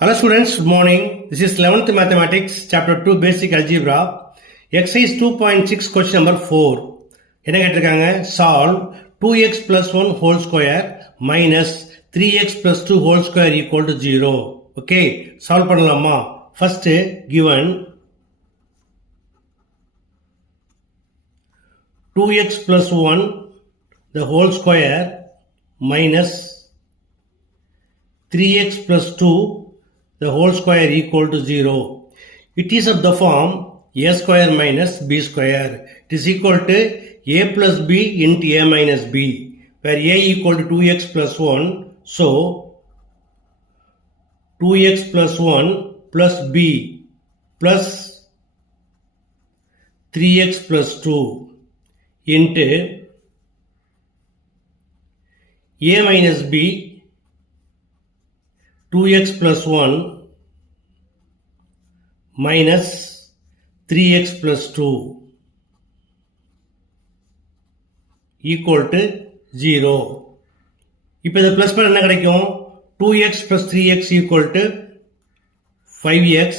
Hello students, good morning. This is 11th Mathematics, Chapter 2, Basic Algebra. Exercise 2.6, question number 4. என்ன கேட்டிருக்காங்க? Solve 2x plus 1 whole square minus 3x plus 2 whole square equal to 0. Okay, solve பண்ணலாமா? First, given 2x plus 1 the whole square minus 3x plus 2 the whole square equal to 0. It is of the form a square minus b square. It is equal to a plus b into a minus b, where a equal to 2x plus 1. So, 2x plus 1 plus b plus 3x plus 2 into a minus b 2x plus 1 minus 3x plus 2 equal to 0. இப்போ இதை ப்ளஸ் பண்ண என்ன கிடைக்கும்? 2x plus 3x equal to 5x,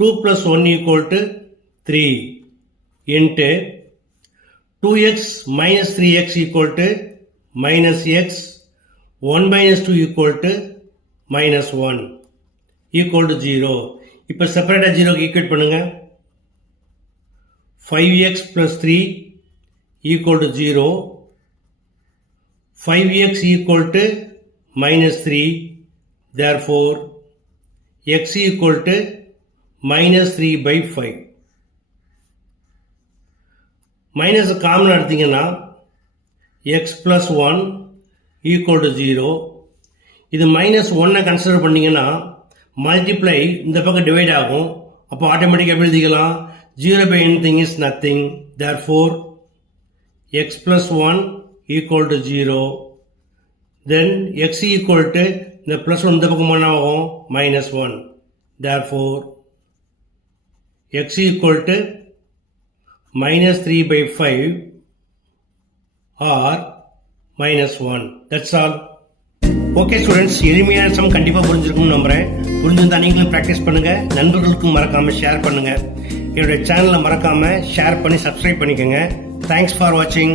2 plus 1 equal to 3 into 2x minus 3x equal to minus x, 1 minus 2 equal to minus 1 equal to 0. இப்போ செப்பரேட்டாக 0க்கு ஈக்குவேட் பண்ணுங்க. 5x plus 3 equal to 0, 5x equal to minus 3, therefore x equal to minus 3 by 5. Minus common எடுத்தீங்கன்னா x plus 1 equal to 0. இது மைனஸ் 1 கன்சிடர் பண்ணீங்கன்னா மல்டிப்ளை இந்த பக்கம் டிவைட் ஆகும். அப்போ ஆட்டோமேட்டிக்காக எழுதிக்கலாம் 0 by anything is nothing. Therefore x plus 1 equal to 0. Then x equal to இந்த plus 1 இந்த பக்கம் என்ன ஆகும்? minus 1. Therefore x equal to minus 3 by 5 or minus 1. That's all. Okay students, எளிமையான சம் கண்டிப்பாக புரிஞ்சிருக்கும்னு நம்புகிறேன். புரிஞ்சிருந்தா நீங்களும் ப்ராக்டிஸ் பண்ணுங்கள், நண்பர்களுக்கும் மறக்காமல் ஷேர் பண்ணுங்கள். என்னுடைய சேனலை மறக்காமல் ஷேர் பண்ணி சப்ஸ்கிரைப் பண்ணிக்கோங்க. தேங்க்ஸ் ஃபார் வாட்சிங்.